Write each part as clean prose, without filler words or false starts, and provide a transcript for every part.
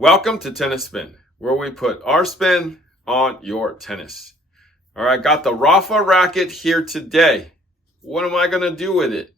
Welcome to Tennis Spin, where we put our spin on your tennis. All right, got the Rafa racket here today. What am I going to do with it?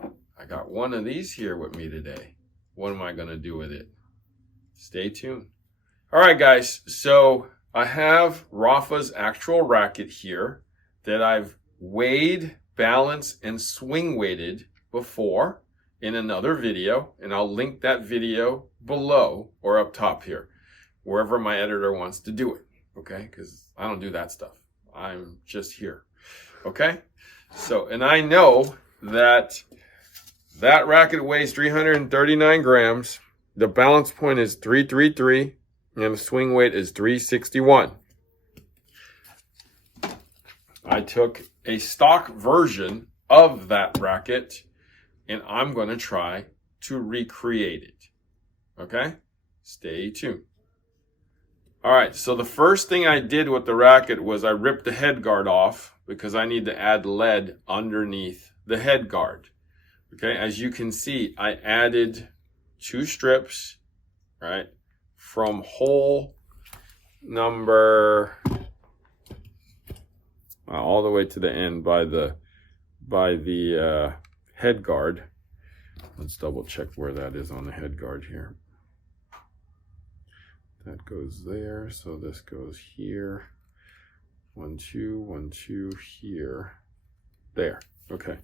I got one of these here with me today. What am I going to do with it? Stay tuned. All right, guys, so I have Rafa's actual racket here that I've weighed, balanced, and swing weighted before in another video, and I'll link that video below or up top here, wherever my editor wants to do it, okay? Because I don't do that stuff. I'm just here, okay? So, and I know that that racket weighs 339 grams. The balance point is 333, and the swing weight is 361. I took a stock version of that racket, and I'm going to try to recreate it. Okay? Stay tuned. All right, so the first thing I did with the racket was I ripped the head guard off because I need to add lead underneath the head guard. Okay, as you can see, I added 2 strips, right, from hole number all the way to the end by the head guard. Let's double check where that is on the head guard here. That goes there, so this goes here. 1, 2, 1, 2 here. There. Okay.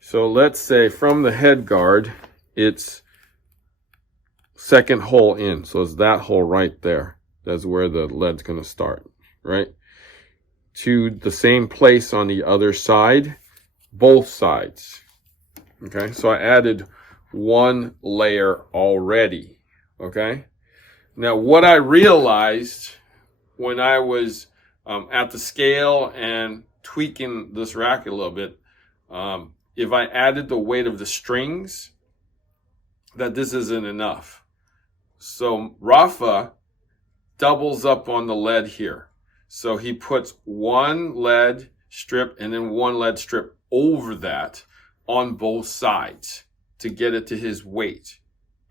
So let's say from the head guard, it's second hole in. So it's that hole right there. That's where the lead's going to start, right? To the same place on the other side, both sides. Okay, so I added 1 layer already. Okay, now what I realized when I was at the scale and tweaking this racket a little bit, if I added the weight of the strings, that this isn't enough. So Rafa doubles up on the lead here. So he puts 1 lead strip and then 1 lead strip over that on both sides to get it to his weight.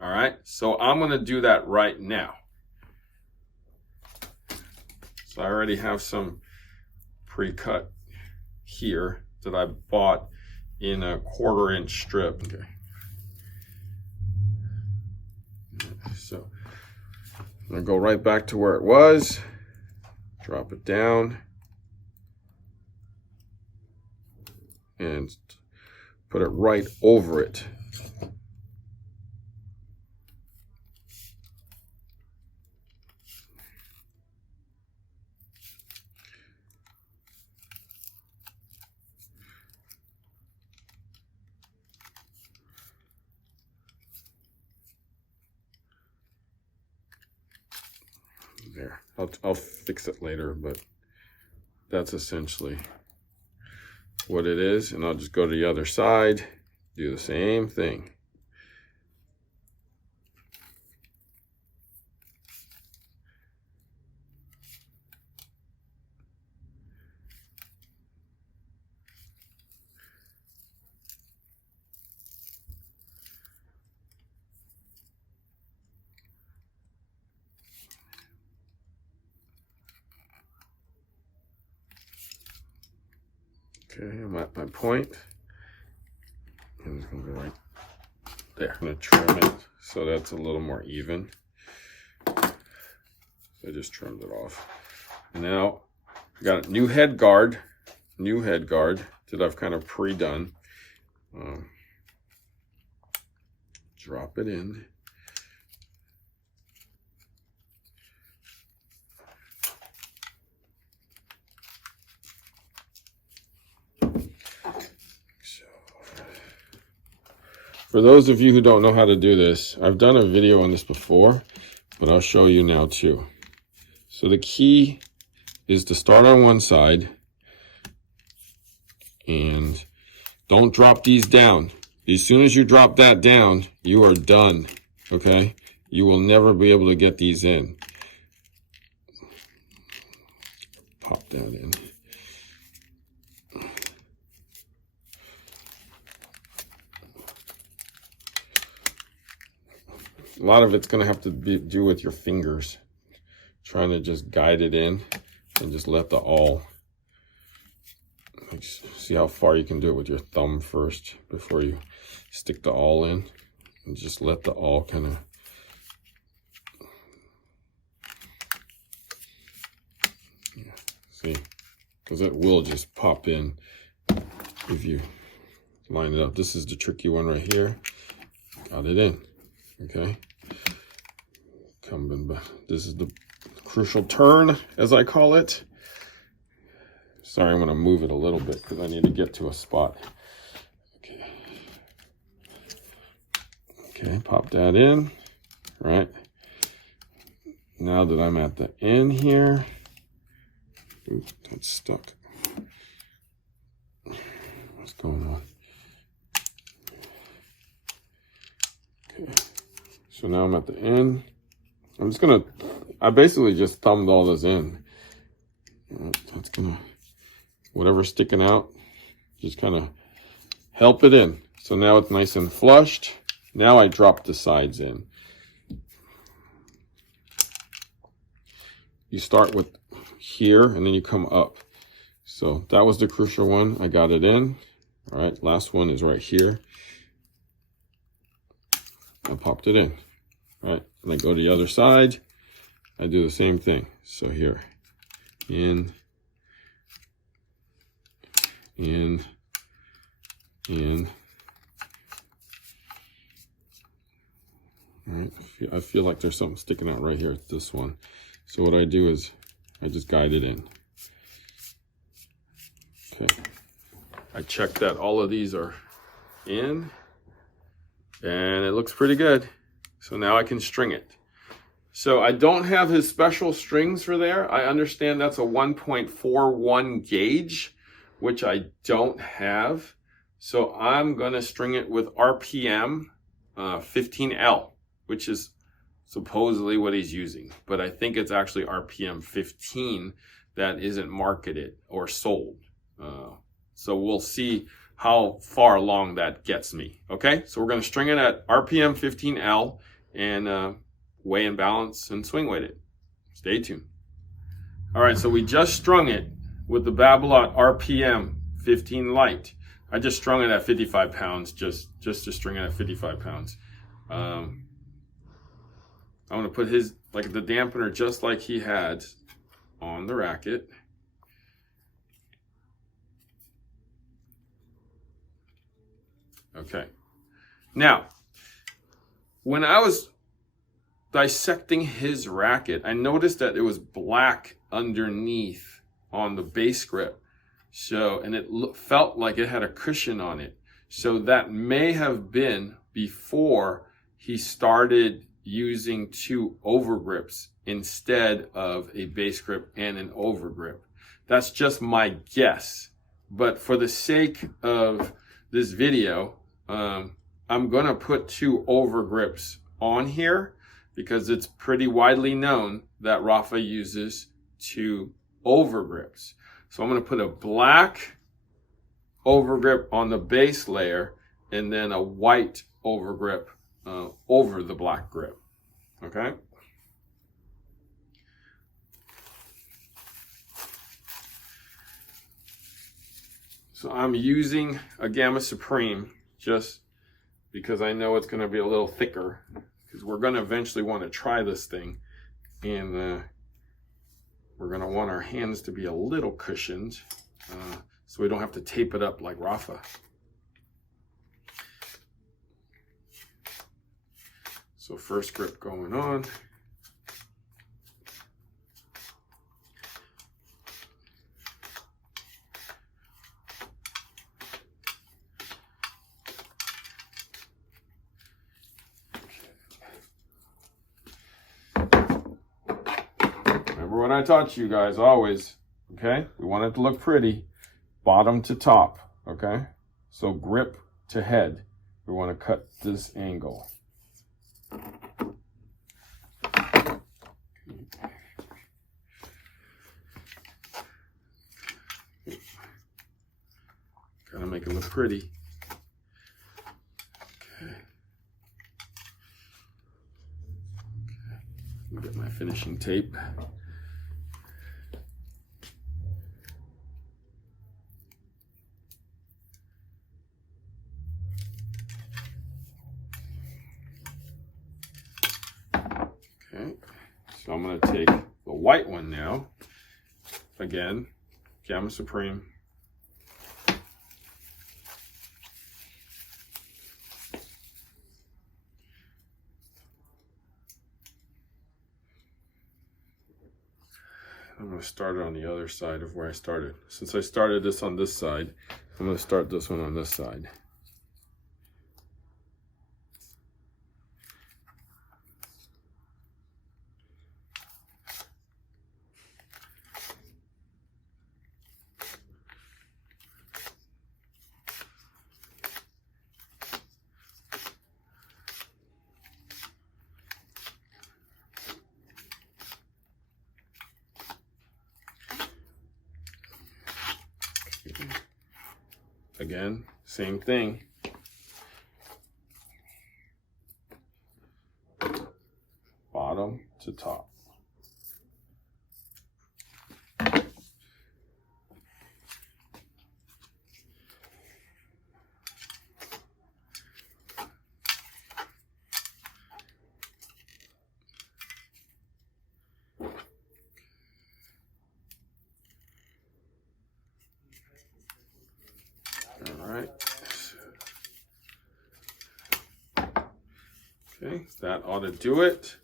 All right, so I'm going to do that right now. So I already have some pre-cut here that I bought in a 1/4 inch strip. Okay. So I'm going to go right back to where it was, drop it down, and put it right over it. There. I'll fix it later, but that's essentially what it is. And I'll just go to the other side, do the same thing. Okay, I'm at my point. I'm just gonna go right there. I'm gonna trim it so that's a little more even. So I just trimmed it off. And now I got a new head guard that I've kind of pre-done. Drop it in. For those of you who don't know how to do this, I've done a video on this before, but I'll show you now too. So the key is to start on one side and don't drop these down. As soon as you drop that down, you are done, okay? You will never be able to get these in. Pop that in. a lot of it's gonna have to do with your fingers. Trying to just guide it in and just let the awl, see how far you can do it with your thumb first before you stick the awl in, and just let the awl kind of, see, because it will just pop in if you line it up. This is the tricky one right here. Got it in, okay. Coming back. This is the crucial turn, as I call it. Sorry, I'm going to move it a little bit because I need to get to a spot. Okay. Okay, pop that in. All right. Now that I'm at the end here, ooh, that's stuck. What's going on? Okay. So now I'm at the end. I'm just gonna, I basically just thumbed all this in. That's gonna, whatever's sticking out, just kind of help it in. So now it's nice and flushed. Now I drop the sides in. You start with here and then you come up. So that was the crucial one. I got it in. All right, last one is right here. I popped it in. All right, and I go to the other side. I do the same thing. So here, in. All right, I feel like there's something sticking out right here. It's this one. So what I do is I just guide it in. Okay. I check that all of these are in, and it looks pretty good. So now I can string it. So I don't have his special strings for there. I understand that's a 1.41 gauge, which I don't have. So I'm gonna string it with RPM 15L, which is supposedly what he's using. But I think it's actually RPM 15 that isn't marketed or sold. So we'll see how far along that gets me. Okay, so we're gonna string it at RPM 15L and weigh and balance and swing weight it. Stay tuned. All right, so we just strung it with the Babolat RPM 15 light. I just strung it at 55 pounds, just to string it at 55 pounds. I'm gonna put his, like the dampener just like he had on the Racket. Okay. Now, when I was dissecting his racket, I noticed that it was black underneath on the base grip. So, and it felt like it had a cushion on it. So that may have been before he started using 2 overgrips instead of a base grip and an overgrip. That's just my guess. But for the sake of this video, I'm gonna put 2 overgrips on here because it's pretty widely known that Rafa uses 2 overgrips. So I'm gonna put a black overgrip on the base layer and then a white overgrip over the black grip, okay? So I'm using a Gamma Supreme just because I know it's going to be a little thicker, because we're going to eventually want to try this thing, and we're going to want our hands to be a little cushioned so we don't have to tape it up like Rafa. So first grip going on. Remember what I taught you guys always, okay? We want it to look pretty, bottom to top, okay? So grip to head. We want to cut this angle. Gotta make it look pretty. Okay. finishing tape. Okay, so I'm going to take the white one now. Again, Gamma Supreme. I'm going to start it on the other side of where I started. Since I started this on this side, I'm going to start this one on this side. Again, same thing. Bottom to top. Okay, that ought to do it.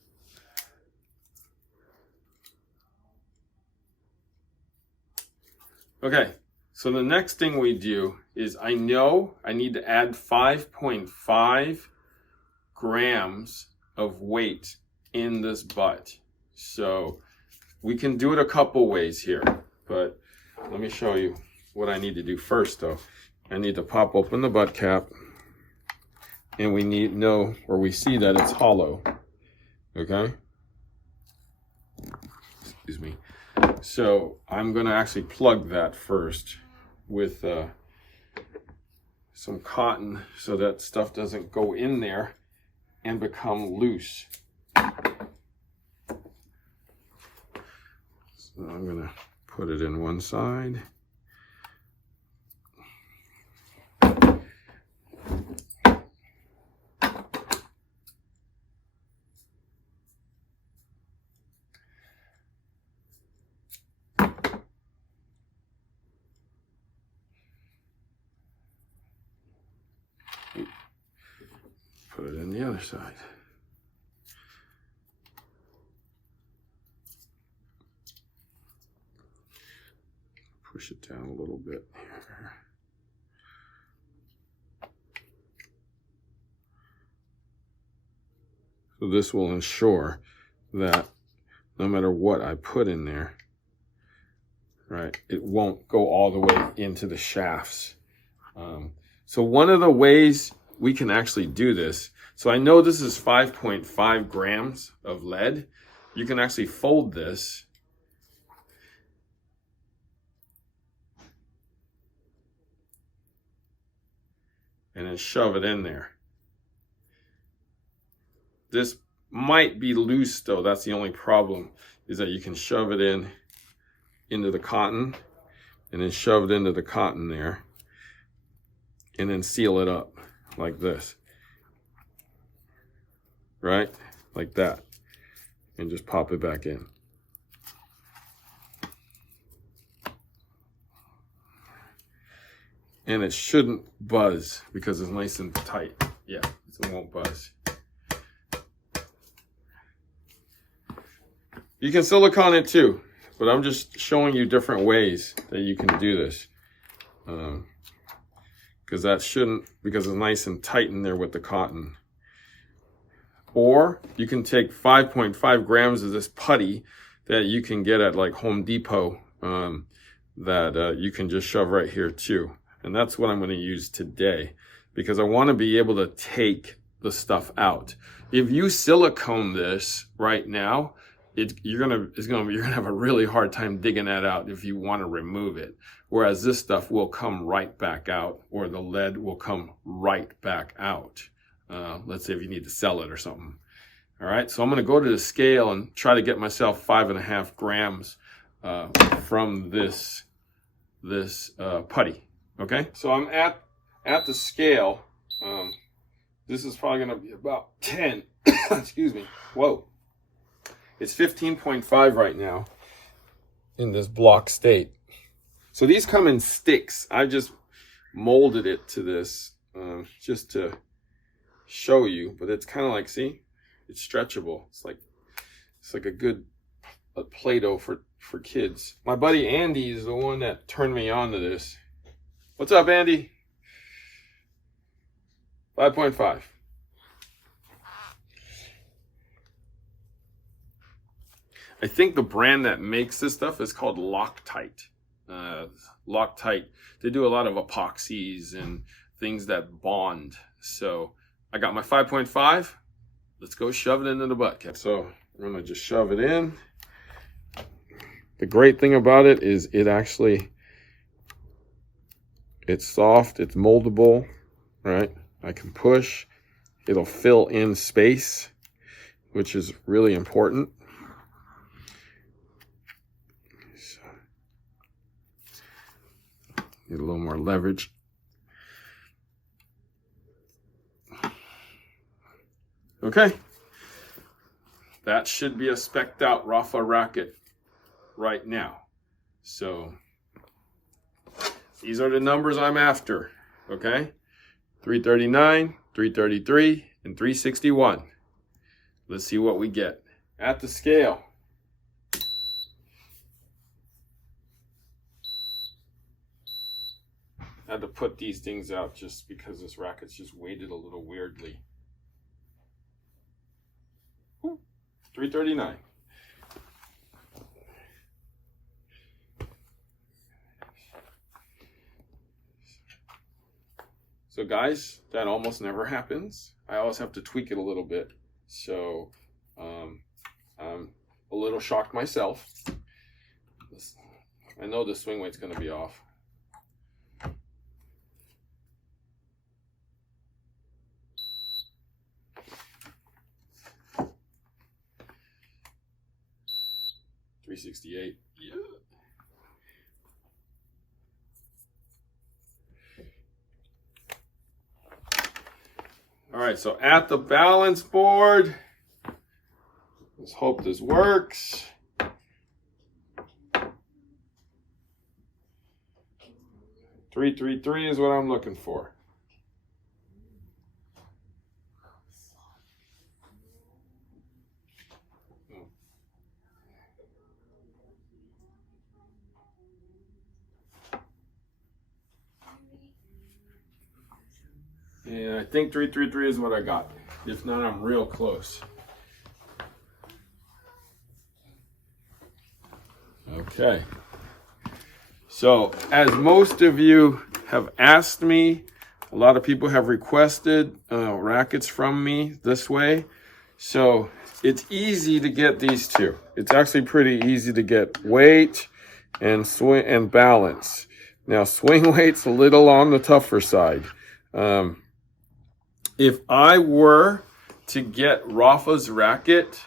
Okay, so the next thing we do is I know I need to add 5.5 grams of weight in this butt. So we can do it a couple ways here, but let me show you what I need to do first though. I need to pop open the butt cap. And we need know, or we see that it's hollow, okay? Excuse me. So I'm gonna actually plug that first with some cotton so that stuff doesn't go in there and become loose. So I'm gonna put it in one side. Put it in the other side. Push it down a little bit here. So this will ensure that no matter what I put in there, right, it won't go all the way into the shafts. So one of the ways we can actually do this, so I know this is 5.5 grams of lead. You can actually fold this and then shove it in there. This might be loose though, that's the only problem, is that you can shove it into the cotton and then shove it into the cotton there and then seal it up like this, right? Like that, and just pop it back in. And it shouldn't buzz because it's nice and tight. Yeah, it won't buzz. You can silicone it too, but I'm just showing you different ways that you can do this. Because that shouldn't, because it's nice and tight in there with the cotton. Or you can take 5.5 grams of this putty that you can get at like Home Depot, that you can just shove right here too. And that's what I'm going to use today, because I want to be able to take the stuff out. If you silicone this right now, you're gonna have a really hard time digging that out if you want to remove it. Whereas this stuff will come right back out, or the lead will come right back out. Let's say if you need to sell it or something. All right, so I'm going to go to the scale and try to get myself 5.5 grams from this putty. Okay, so I'm at the scale. This is probably going to be about 10. Excuse me. Whoa. It's 15.5 right now in this block state. So these come in sticks. I just molded it to this just to show you, but it's kind of like, see, it's stretchable. It's like a good Play-Doh for kids. My buddy Andy is the one that turned me on to this. What's up, Andy? 5.5. I think the brand that makes this stuff is called Loctite. Loctite, they do a lot of epoxies and things that bond. So I got my 5.5. Let's go shove it into the butt cap. So I'm gonna just shove it in. The great thing about it is it's soft, it's moldable, right? I can push, it'll fill in space, which is really important. Need a little more leverage. Okay. That should be a spec'd out Rafa racket right now. So these are the numbers I'm after. Okay. 339, 333, and 361. Let's see what we get. At the scale. I had to put these things out just because this racket's just weighted a little weirdly. 339. So guys, that almost never happens. I always have to tweak it a little bit. So I'm a little shocked myself. I know the swing weight's going to be off. $368. Yeah. All right, so at the balance board, let's hope this works. $333 is what I'm looking for. And I think 333 is what I got. If not, I'm real close. Okay. So, as most of you have asked me, a lot of people have requested rackets from me this way. So, it's easy to get these two. It's actually pretty easy to get weight and swing and balance. Now, swing weight's a little on the tougher side. If I were to get Rafa's racket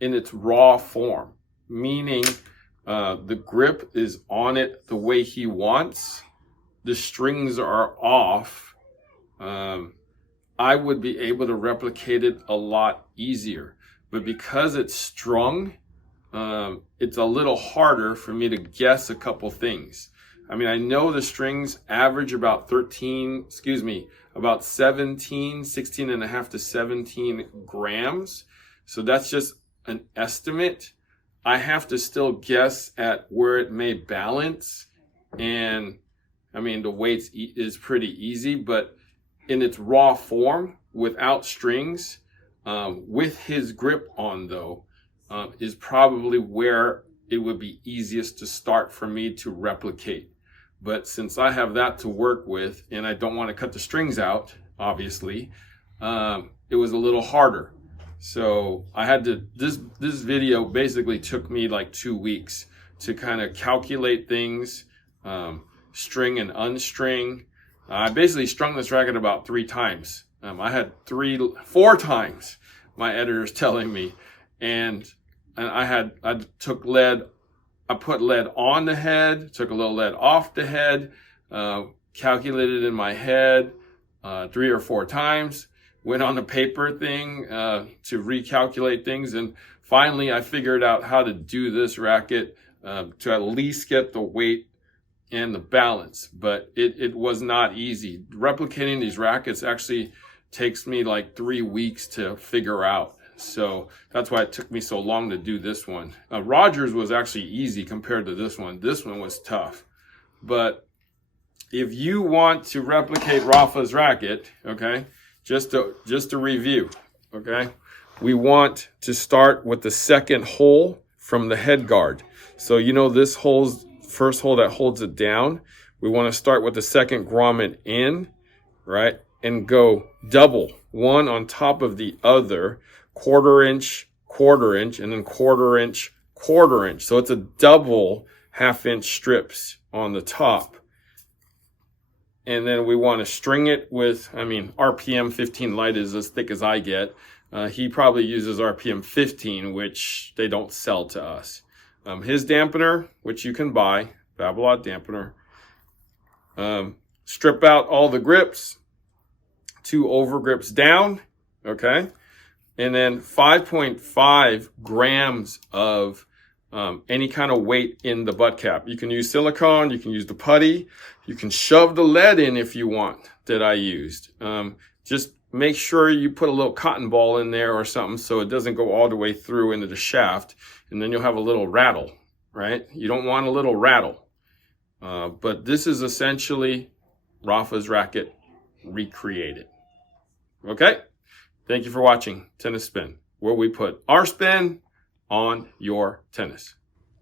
in its raw form, meaning the grip is on it the way he wants, the strings are off, I would be able to replicate it a lot easier. But because it's strung, it's a little harder for me to guess a couple things. I mean, I know the strings average about 16 and a half to 17 grams. So that's just an estimate. I have to still guess at where it may balance. And I mean, the weight is pretty easy, but in its raw form, without strings, with his grip on though, is probably where it would be easiest to start for me to replicate. But since I have that to work with and I don't want to cut the strings out, obviously, it was a little harder. So I had to, this video basically took me like 2 weeks to kind of calculate things, string and unstring. I basically strung this racket about 3 times. I had 4 times my editor's telling me. And I took lead, I put lead on the head, took a little lead off the head, calculated in my head 3 or 4 times, went on the paper thing to recalculate things, and finally I figured out how to do this racket to at least get the weight and the balance. But it was not easy. Replicating these rackets actually takes me like 3 weeks to figure out. So that's why it took me so long to do this one. Roger's was actually easy compared to this one. This one was tough. But if you want to replicate Rafa's racket, okay, just to review, okay, we want to start with the second hole from the head guard. So you know this hole's first hole that holds it down. We want to start with the second grommet in, right, and go double, one on top of the other, quarter inch, and then quarter inch. So it's a double half-inch strips on the top. And then we want to string it with, I mean, RPM 15 light is as thick as I get. He probably uses RPM 15, which they don't sell to us. His dampener, which you can buy, Babolat dampener. Strip out all the grips, 2 overgrips down, okay? And then 5.5 grams of any kind of weight in the butt cap. You can use silicone, you can use the putty, you can shove the lead in if you want, that I used. Just make sure you put a little cotton ball in there or something so it doesn't go all the way through into the shaft, and then you'll have a little rattle, right? You don't want a little rattle. But this is essentially Rafa's racket recreated. Okay? Thank you for watching Tennis Spin, where we put our spin on your tennis.